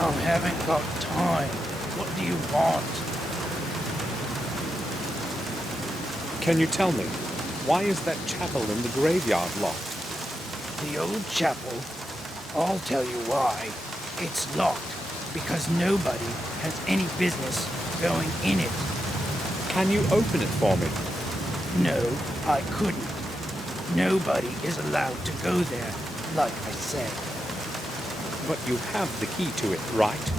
I haven't got time. What do you want? Can you tell me, why is that chapel in the graveyard locked? The old chapel? I'll tell you why. It's locked because nobody has any business going in it. Can you open it for me? No, I couldn't. Nobody is allowed to go there, like I said. But you have the key to it, right?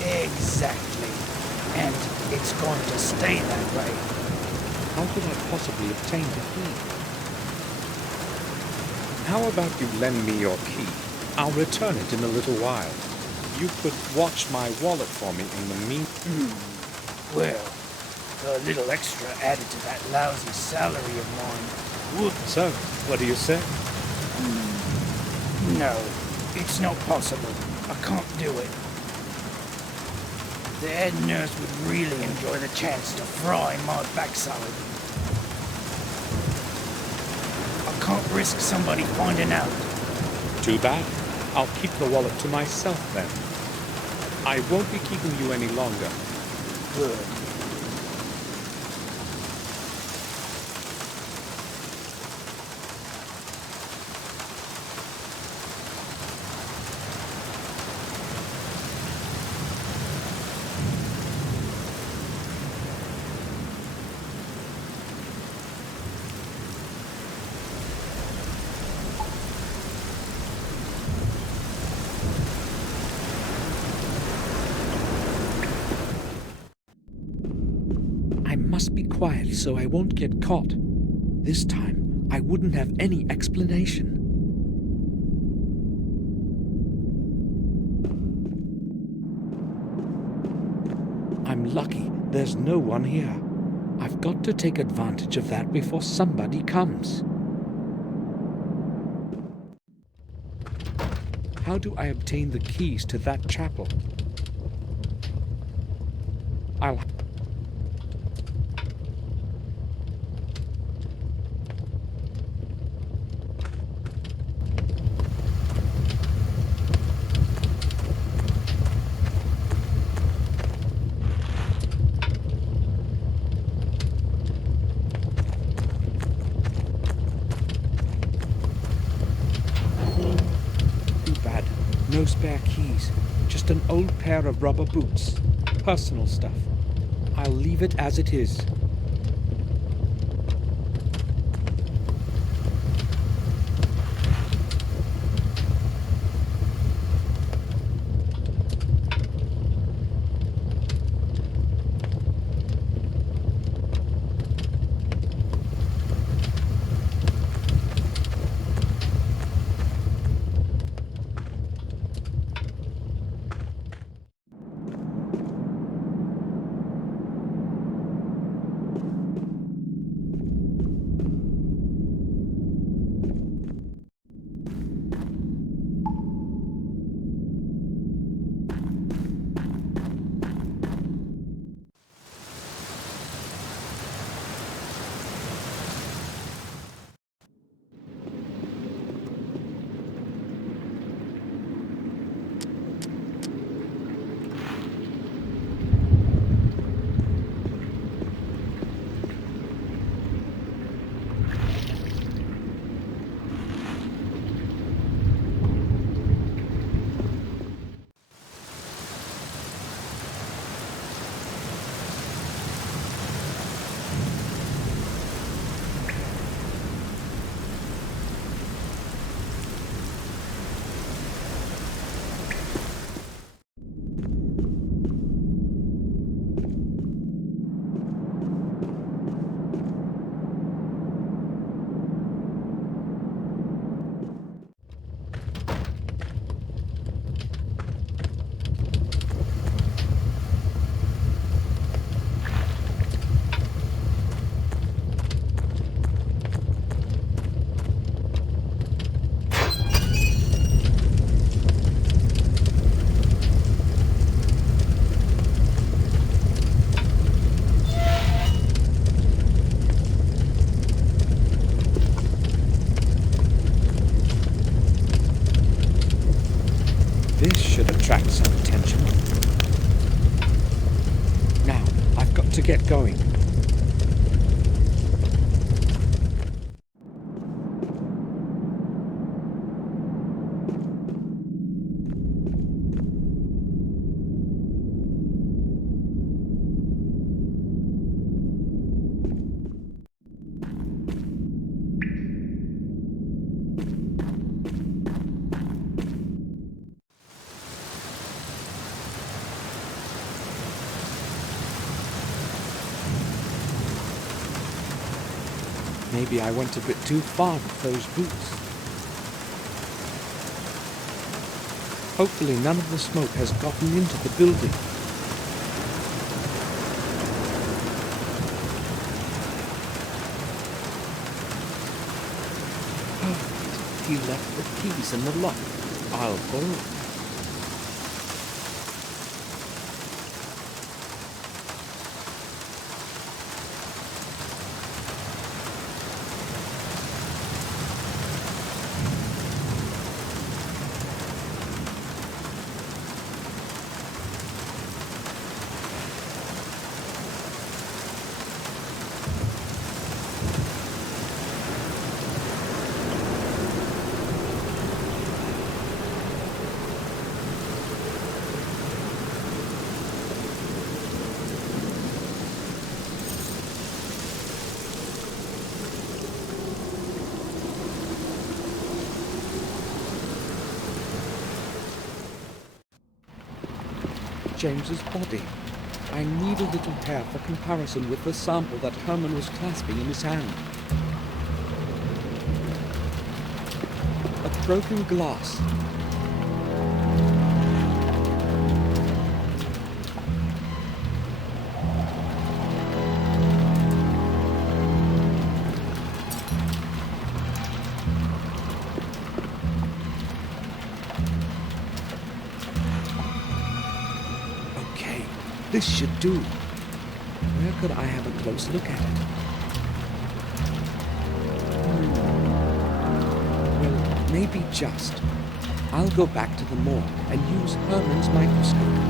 Exactly. And it's going to stay that way. How could I possibly obtain the key? How about you lend me your key? I'll return it in a little while. You could watch my wallet for me in the meantime. Well, a little extra added to that lousy salary of mine would... So, what do you say? No, it's not possible. I can't do it. The head nurse would really enjoy the chance to fry my backside. I can't risk somebody finding out. Too bad. I'll keep the wallet to myself then. I won't be keeping you any longer. Good. I must be quiet so I won't get caught. This time, I wouldn't have any explanation. I'm lucky there's no one here. I've got to take advantage of that before somebody comes. How do I obtain the keys to that chapel? I'll... Too bad. No spare keys. Just an old pair of rubber boots. Personal stuff. I'll leave it as it is. This should attract some attention. get going. Maybe I went a bit too far with those boots. Hopefully none of the smoke has gotten into the building. Perfect. He left the keys in the lock. I'll borrow them. James's body. I need a little hair for comparison with the sample that Herman was clasping in his hand. A broken glass. This should do. Where could I have a close look at it? Well, maybe just. I'll go back to the morgue and use Herman's microscope.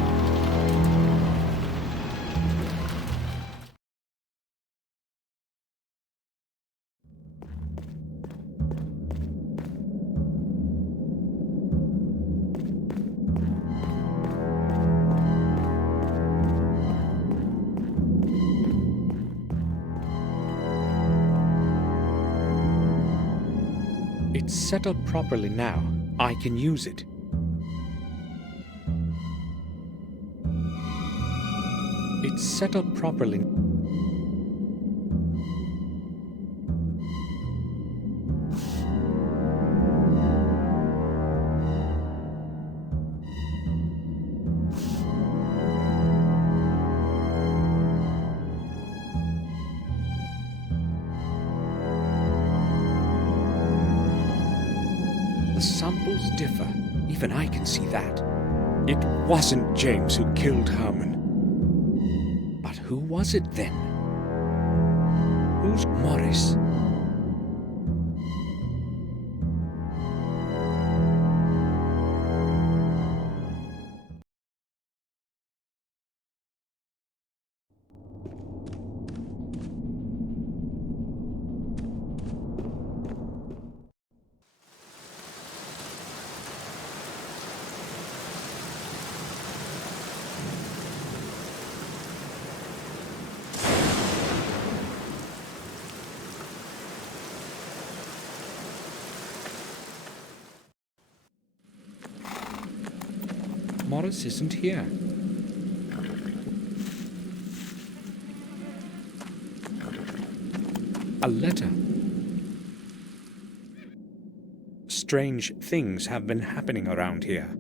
It's set up properly now. I can use it. It's set up properly. The samples differ. Even I can see that. It wasn't James who killed Herman. But who was it then? Who's Morris? Morris isn't here. A letter. Strange things have been happening around here.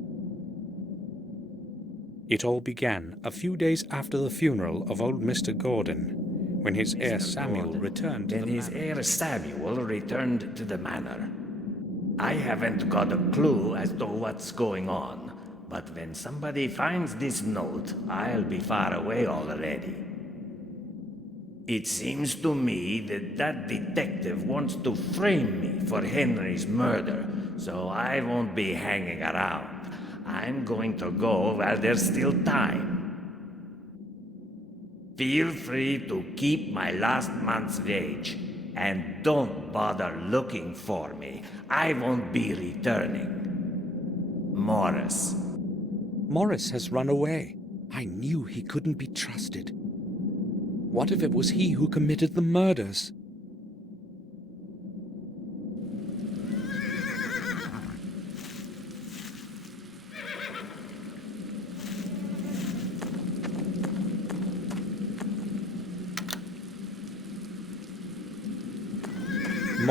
It all began a few days after the funeral of old Mr. Gordon, when his heir Samuel returned to the manor. His heir Samuel returned to the manor. I haven't got a clue as to what's going on, but when somebody finds this note, I'll be far away already. It seems to me that that detective wants to frame me for Henry's murder, so I won't be hanging around. I'm going to go while there's still time. Feel free to keep my last month's wage. And don't bother looking for me. I won't be returning. Morris. Morris has run away. I knew he couldn't be trusted. What if it was he who committed the murders?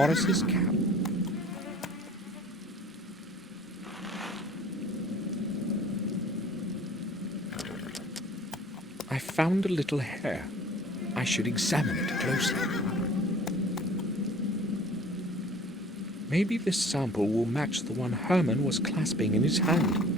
Morris's cap. I found a little hair. I should examine it closely. Maybe this sample will match the one Herman was clasping in his hand.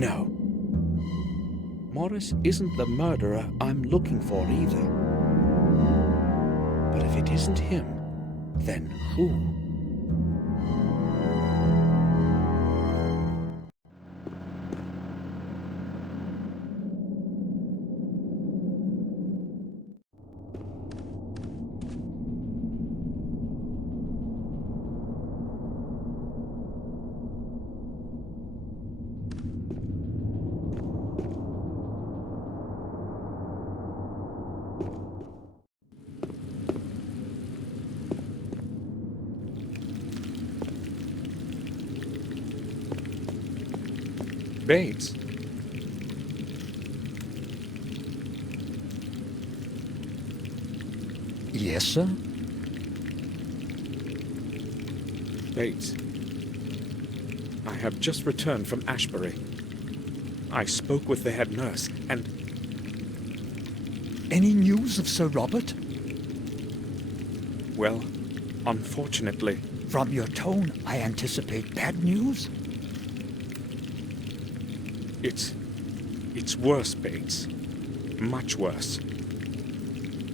No. Morris isn't the murderer I'm looking for either. But if it isn't him, then who? Bates. Yes, sir? Bates. I have just returned from Ashbury. I spoke with the head nurse, and Any news of Sir Robert? well, unfortunately, From your tone, I anticipate bad news. it's worse, Bates. Much worse.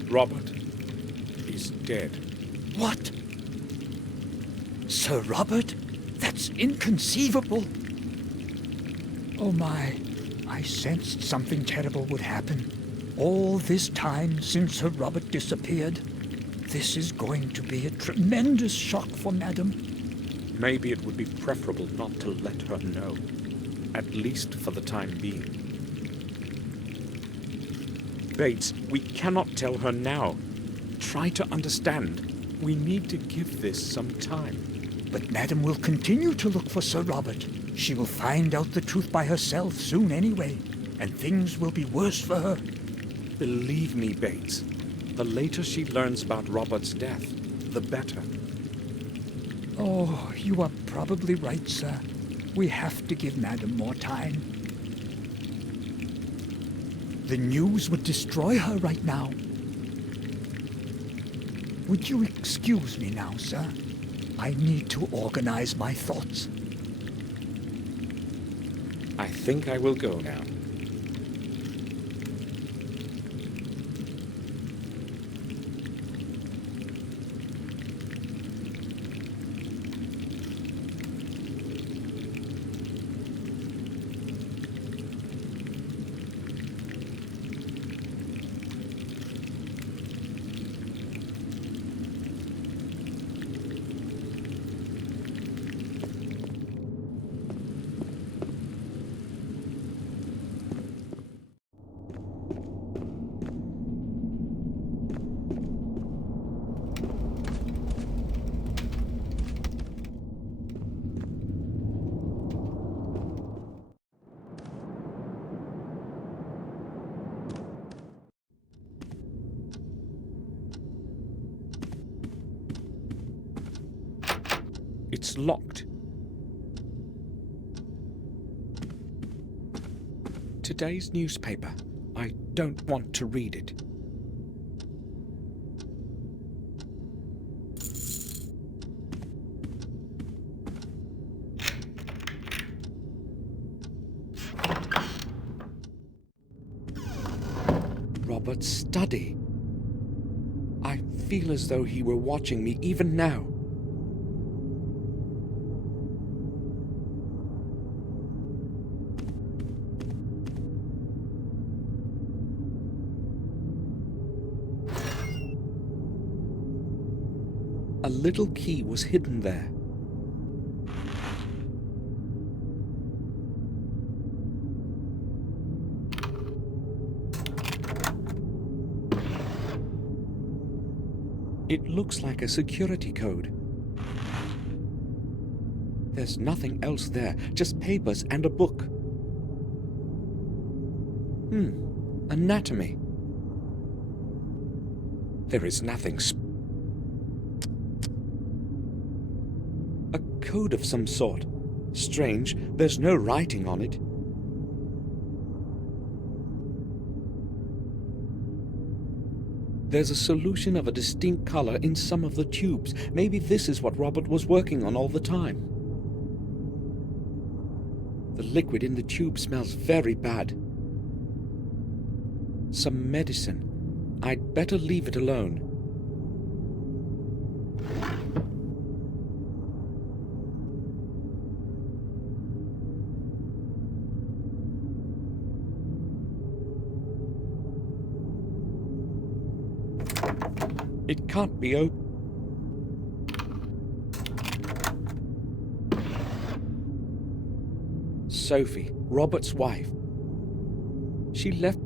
Robert is dead. What? Sir Robert? That's inconceivable. Oh my, I sensed something terrible would happen. All this time since Sir Robert disappeared. This is going to be a tremendous shock for Madam. Maybe it would be preferable not to let her know, at least for the time being. Bates, we cannot tell her now. Try to understand. We need to give this some time. But Madam will continue to look for Sir Robert. She will find out the truth by herself soon anyway, and things will be worse for her. Believe me, Bates, the later she learns about Robert's death, the better. Oh, you are probably right, sir. We have to give Madam more time. The news would destroy her right now. Would you excuse me now, sir? I need to organize my thoughts. I think I will go now. It's locked. Today's newspaper. I don't want to read it. Robert's study. I feel as though he were watching me even now. A little key was hidden there. It looks like a security code. There's nothing else there, just papers and a book. Anatomy. There is nothing. A code of some sort. Strange, there's no writing on it. There's a solution of a distinct color in some of the tubes. Maybe this is what Robert was working on all the time. The liquid in the tube smells very bad. Some medicine. I'd better leave it alone. It can't be open. Sophie, Robert's wife. She left.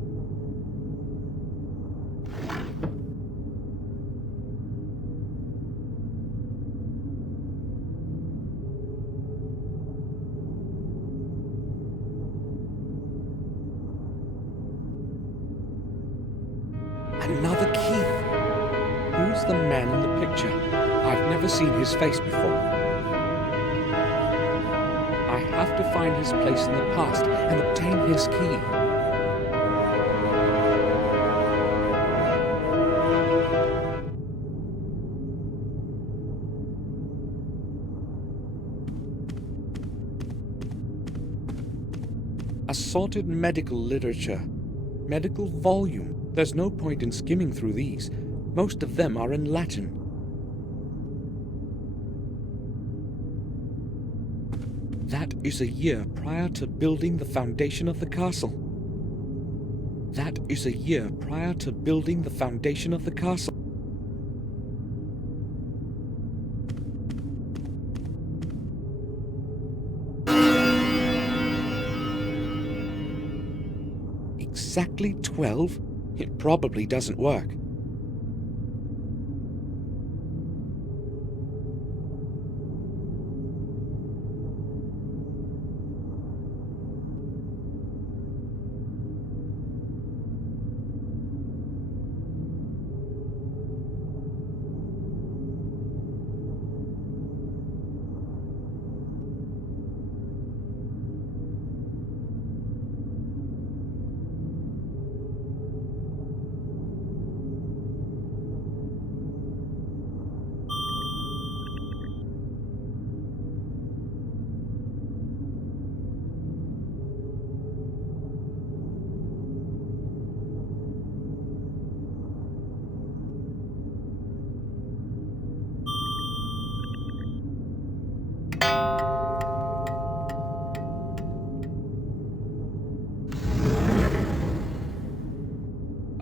Another key. Who's the man in the picture? I've never seen his face before. I have to find his place in the past and obtain his key. Assorted medical literature. Medical volume. There's no point in skimming through these. Most of them are in Latin. That is a year prior to building the foundation of the castle. That is a year prior to building the foundation of the castle. Exactly 12? It probably doesn't work.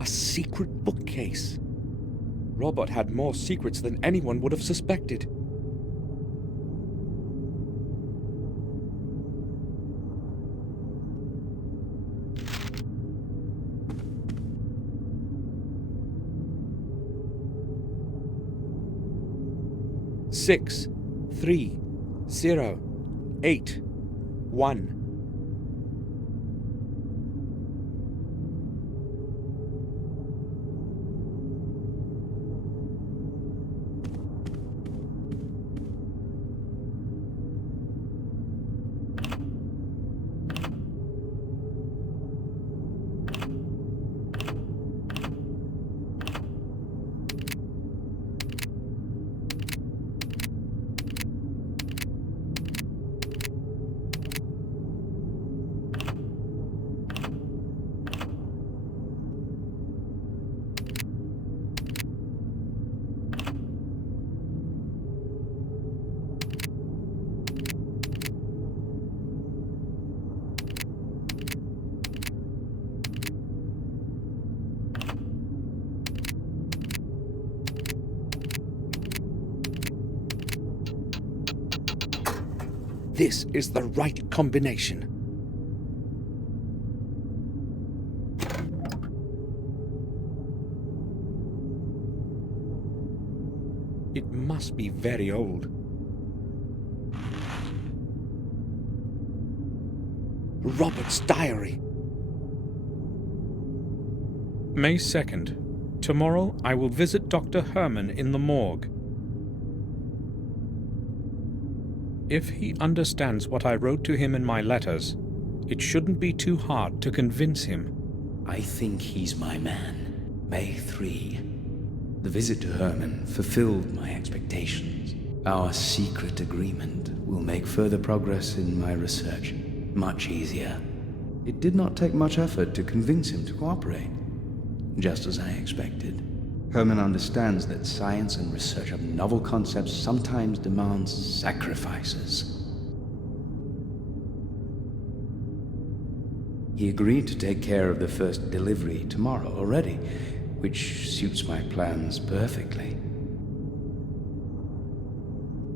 A secret bookcase. Robert had more secrets than anyone would have suspected. Six, 3, 0, 8, 1. This is the right combination. It must be very old. Robert's diary. May 2nd. Tomorrow I will visit Dr. Herman in the morgue. If he understands what I wrote to him in my letters, it shouldn't be too hard to convince him. I think he's my man. May 3. The visit to Herman fulfilled my expectations. Our secret agreement will make further progress in my research much easier. It did not take much effort to convince him to cooperate, just as I expected. Herman understands that science and research of novel concepts sometimes demands sacrifices. He agreed to take care of the first delivery tomorrow already, which suits my plans perfectly.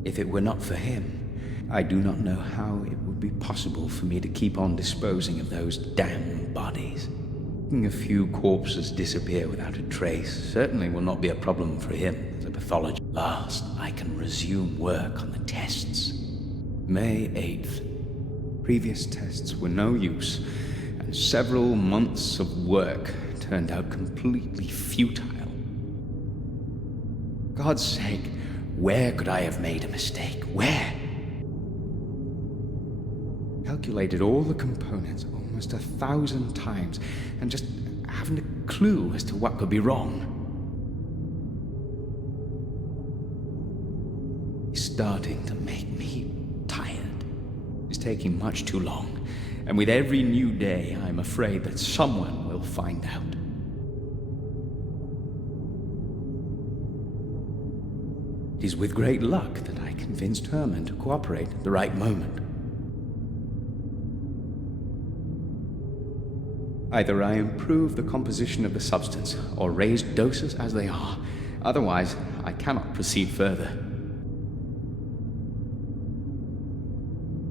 If it were not for him, I do not know how it would be possible for me to keep on disposing of those damn bodies. Letting a few corpses disappear without a trace certainly will not be a problem for him as a pathologist. Last, I can resume work on the tests. May 8th. Previous tests were no use, and several months of work turned out completely futile. God's sake, where could I have made a mistake? Where? Calculated all the components almost 1,000 times, and just haven't a clue as to what could be wrong. It's starting to make me tired. It's taking much too long, and with every new day, I'm afraid that someone will find out. It is with great luck that I convinced Herman to cooperate at the right moment. Either I improve the composition of the substance, or raise doses as they are. Otherwise, I cannot proceed further.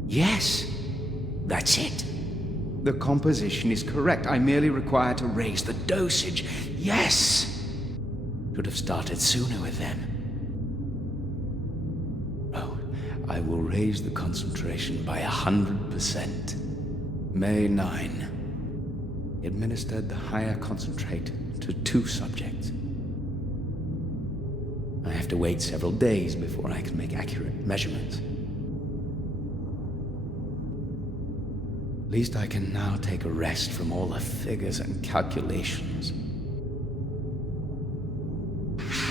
Yes, that's it. The composition is correct. I merely require to raise the dosage. Yes! Should have started sooner with them. Oh, I will raise the concentration by 100%. May 9. Administered the higher concentrate to 2 subjects. I have to wait several days before I can make accurate measurements. At least I can now take a rest from all the figures and calculations.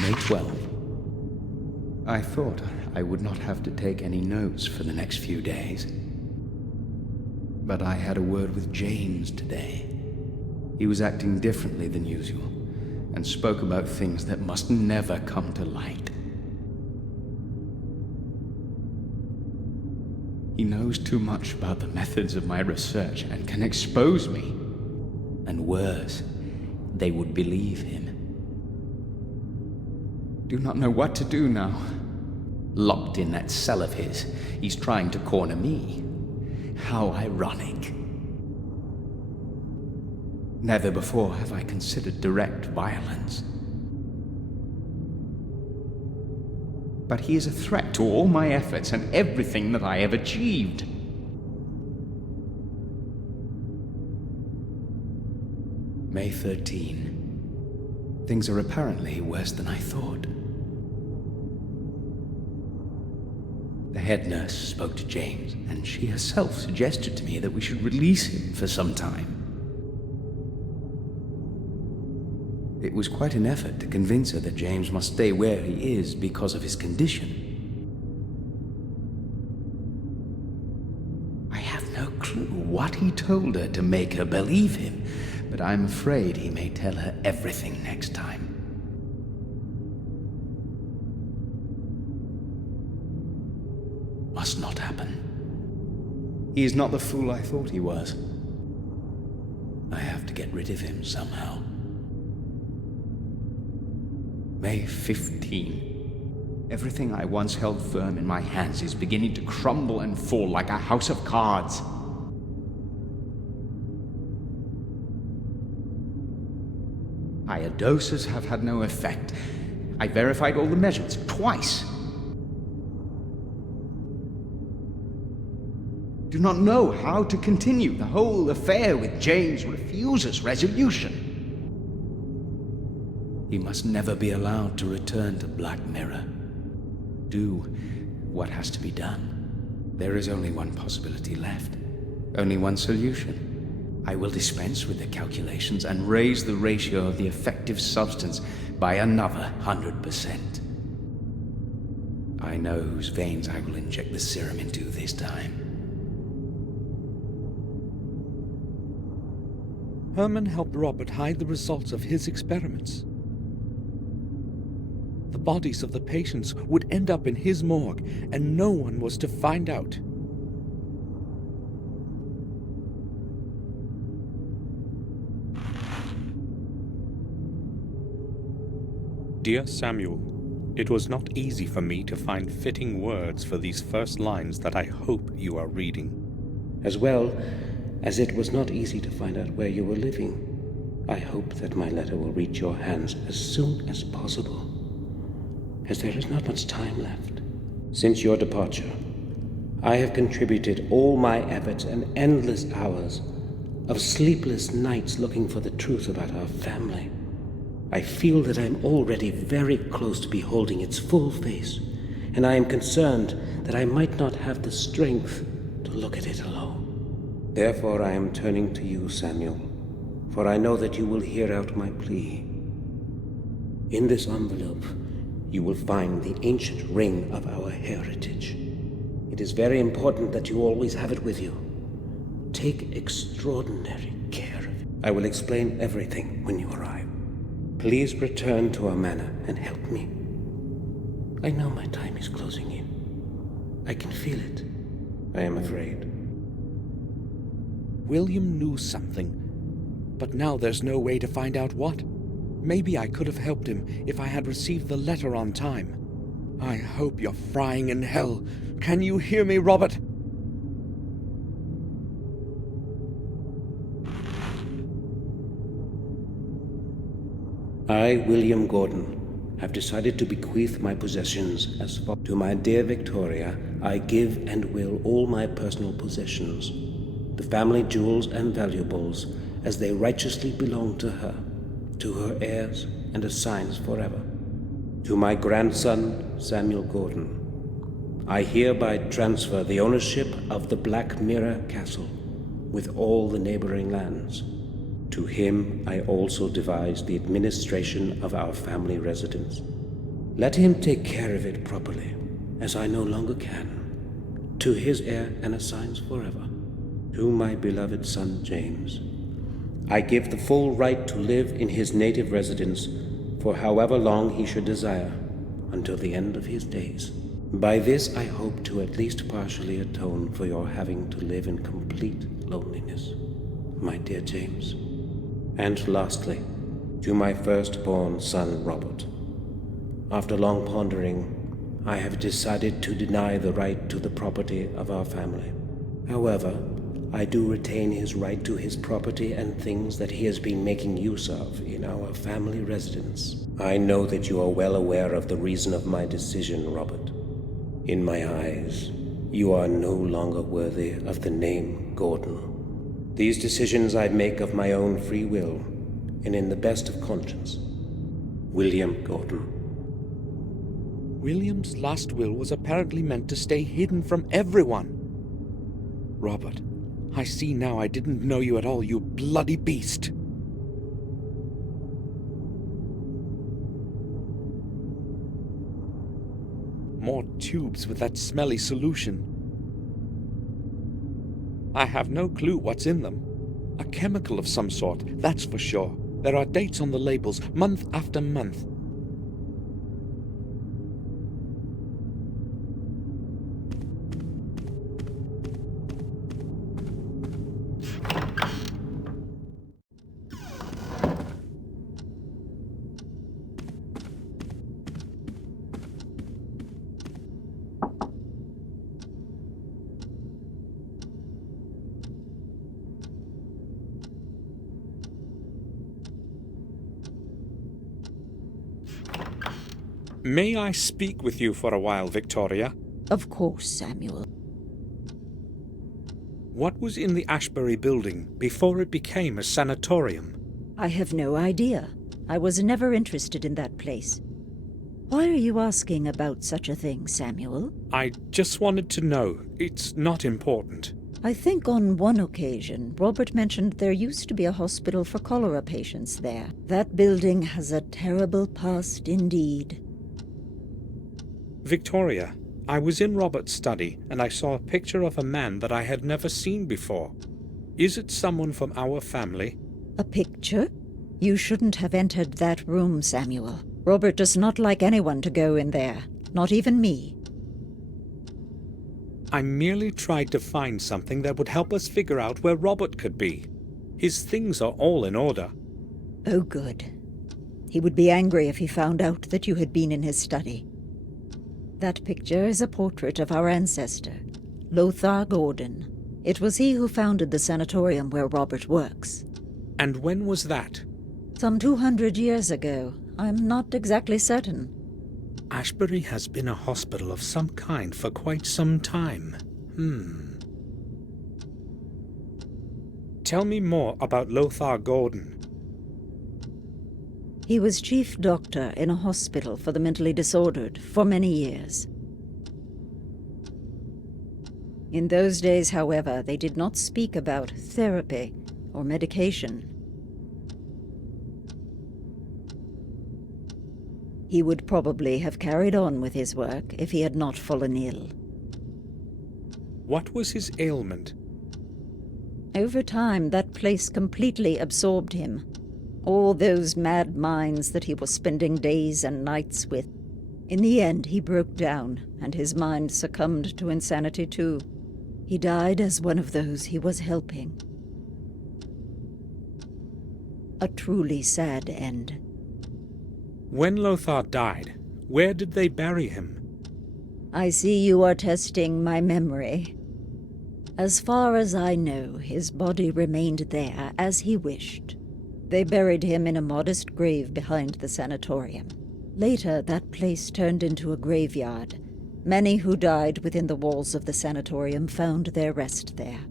May 12. I thought I would not have to take any notes for the next few days. But I had a word with James today. He was acting differently than usual, and spoke about things that must never come to light. He knows too much about the methods of my research and can expose me. And worse, they would believe him. Do not know what to do now. Locked in that cell of his, he's trying to corner me. How ironic. Never before have I considered direct violence. But he is a threat to all my efforts and everything that I have achieved. May 13. Things are apparently worse than I thought. The head nurse spoke to James, and she herself suggested to me that we should release him for some time. It was quite an effort to convince her that James must stay where he is because of his condition. I have no clue what he told her to make her believe him, but I'm afraid he may tell her everything next time. Must not happen. He is not the fool I thought he was. I have to get rid of him somehow. May 15. Everything I once held firm in my hands is beginning to crumble and fall like a house of cards. Higher doses have had no effect. I verified all the measurements twice. Do not know how to continue. The whole affair with James refuses resolution. He must never be allowed to return to Black Mirror. Do what has to be done. There is only one possibility left. Only one solution. I will dispense with the calculations and raise the ratio of the effective substance by another 100%. I know whose veins I will inject the serum into this time. Herman helped Robert hide the results of his experiments. The bodies of the patients would end up in his morgue, and no one was to find out. Dear Samuel, it was not easy for me to find fitting words for these first lines that I hope you are reading. As well as it was not easy to find out where you were living. I hope that my letter will reach your hands as soon as possible, as there is not much time left. Since your departure, I have contributed all my efforts and endless hours of sleepless nights looking for the truth about our family. I feel that I am already very close to beholding its full face, and I am concerned that I might not have the strength to look at it alone. Therefore I am turning to you, Samuel, for I know that you will hear out my plea. In this envelope, you will find the ancient ring of our heritage. It is very important that you always have it with you. Take extraordinary care of it. I will explain everything when you arrive. Please return to our manor and help me. I know my time is closing in. I can feel it. I am afraid. William knew something, but now there's no way to find out what. Maybe I could have helped him if I had received the letter on time. I hope you're frying in hell. Can you hear me, Robert? I, William Gordon, have decided to bequeath my possessions as follows. To my dear Victoria, I give and will all my personal possessions, the family jewels and valuables, as they righteously belong to her, to her heirs and assigns forever. To my grandson, Samuel Gordon, I hereby transfer the ownership of the Black Mirror Castle, with all the neighboring lands. To him I also devised the administration of our family residence. Let him take care of it properly, as I no longer can. To his heir and assigns forever. To my beloved son James, I give the full right to live in his native residence for however long he should desire, until the end of his days. By this I hope to at least partially atone for your having to live in complete loneliness, my dear James. And lastly, to my firstborn son Robert. After long pondering, I have decided to deny the right to the property of our family. However, I do retain his right to his property and things that he has been making use of in our family residence. I know that you are well aware of the reason of my decision, Robert. In my eyes, you are no longer worthy of the name Gordon. These decisions I make of my own free will, and in the best of conscience. William Gordon. William's last will was apparently meant to stay hidden from everyone. Robert, I see now I didn't know you at all, you bloody beast. More tubes with that smelly solution. I have no clue what's in them. A chemical of some sort, that's for sure. There are dates on the labels, month after month. May I speak with you for a while, Victoria? Of course, Samuel. What was in the Ashbury building before it became a sanatorium? I have no idea. I was never interested in that place. Why are you asking about such a thing, Samuel? I just wanted to know. It's not important. I think on one occasion, Robert mentioned there used to be a hospital for cholera patients there. That building has a terrible past indeed. Victoria, I was in Robert's study and I saw a picture of a man that I had never seen before. Is it someone from our family? A picture? You shouldn't have entered that room, Samuel. Robert does not like anyone to go in there, not even me. I merely tried to find something that would help us figure out where Robert could be. His things are all in order. Oh, good. He would be angry if he found out that you had been in his study. That picture is a portrait of our ancestor, Lothar Gordon. It was he who founded the sanatorium where Robert works. And when was that? Some 200 years ago. I'm not exactly certain. Ashbury has been a hospital of some kind for quite some time. Tell me more about Lothar Gordon. He was chief doctor in a hospital for the mentally disordered for many years. In those days, however, they did not speak about therapy or medication. He would probably have carried on with his work if he had not fallen ill. What was his ailment? Over time, that place completely absorbed him. All those mad minds that he was spending days and nights with. In the end, he broke down, and his mind succumbed to insanity too. He died as one of those he was helping. A truly sad end. When Lothar died, where did they bury him? I see you are testing my memory. As far as I know, his body remained there as he wished. They buried him in a modest grave behind the sanatorium. Later, that place turned into a graveyard. Many who died within the walls of the sanatorium found their rest there.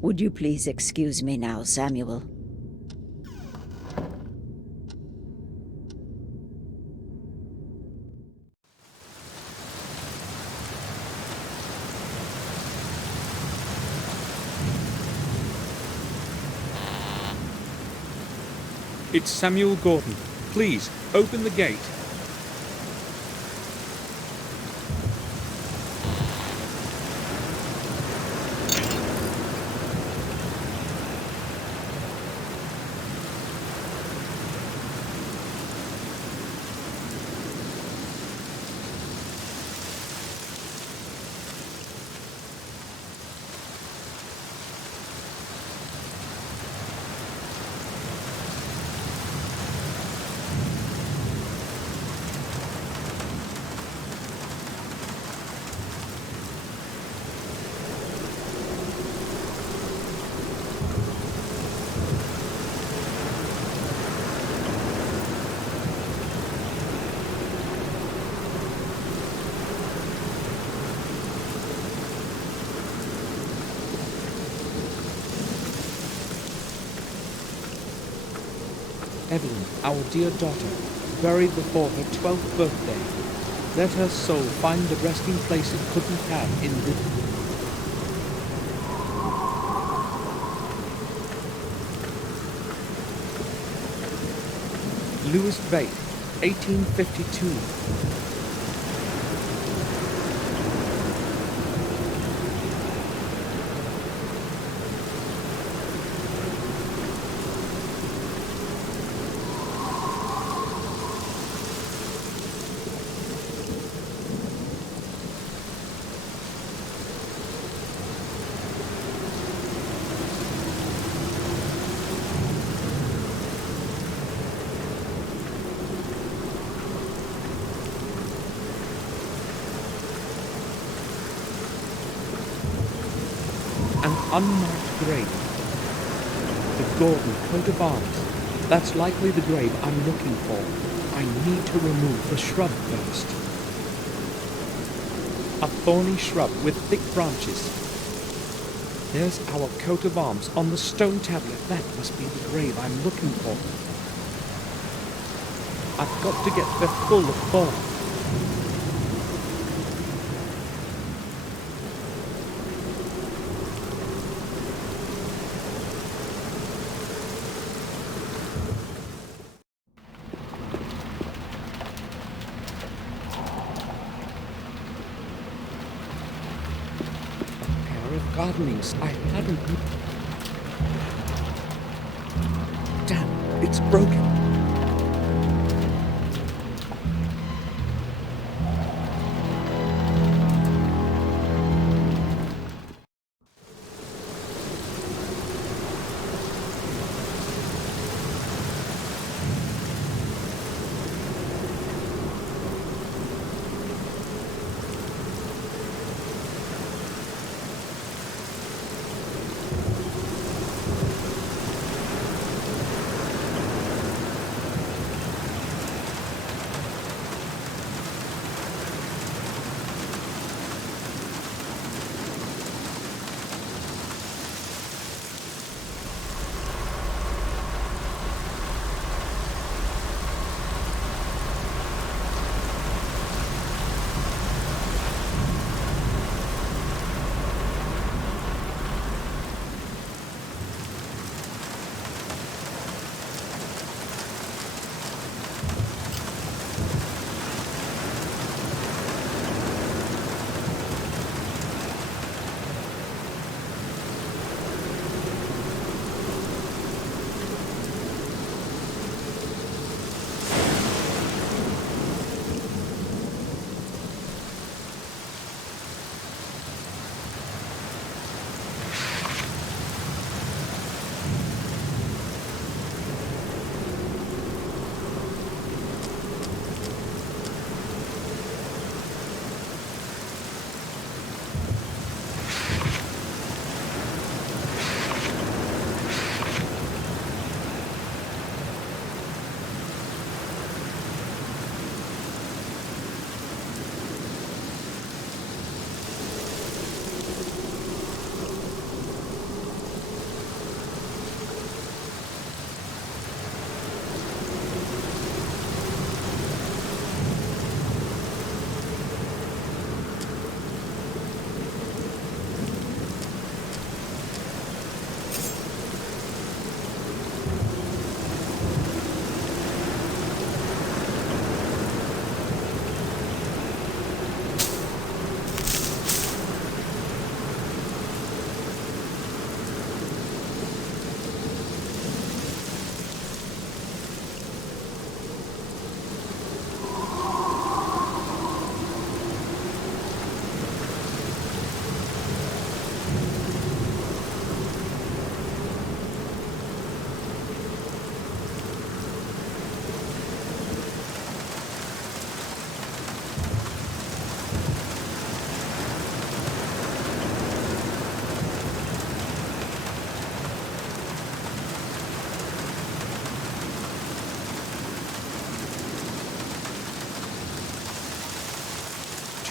Would you please excuse me now, Samuel? It's Samuel Gordon. Please, open the gate. Evelyn, our dear daughter, buried before her 12th birthday. Let her soul find the resting place it couldn't have in this. Louis Veit, 1852. An unmarked grave. The Gordon coat of arms. That's likely the grave I'm looking for. I need to remove the shrub first. A thorny shrub with thick branches. There's our coat of arms on the stone tablet. That must be the grave I'm looking for. I've got to get there full of thorns. Gardenings I hadn't. Damn, it's broken.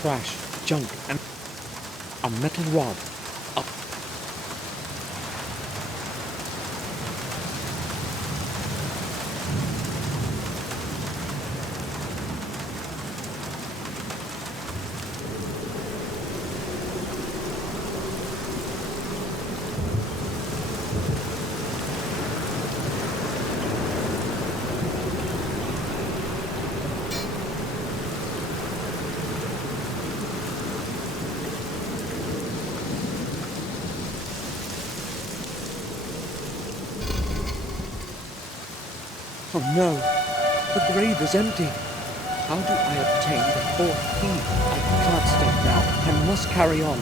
Trash, junk, and a metal rod. Up. Oh no, the grave is empty. How do I obtain the fourth key? I can't stop now. I must carry on.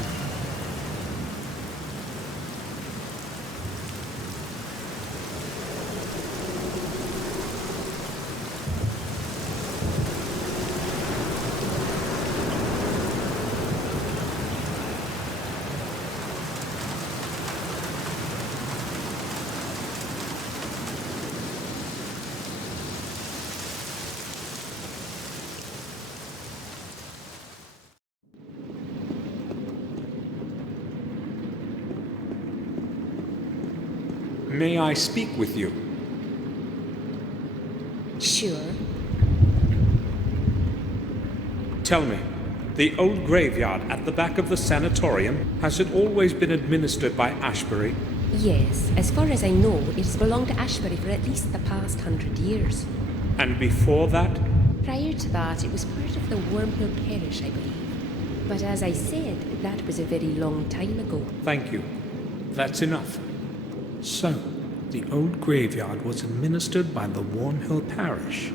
May I speak with you? Sure. Tell me, the old graveyard at the back of the sanatorium, has it always been administered by Ashbury? Yes, as far as I know, it has belonged to Ashbury for at least the past 100 years. And before that? Prior to that, it was part of the Wormhill Parish, I believe. But as I said, that was a very long time ago. Thank you. That's enough. So, the old graveyard was administered by the Wormhill Parish.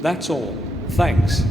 That's all. Thanks.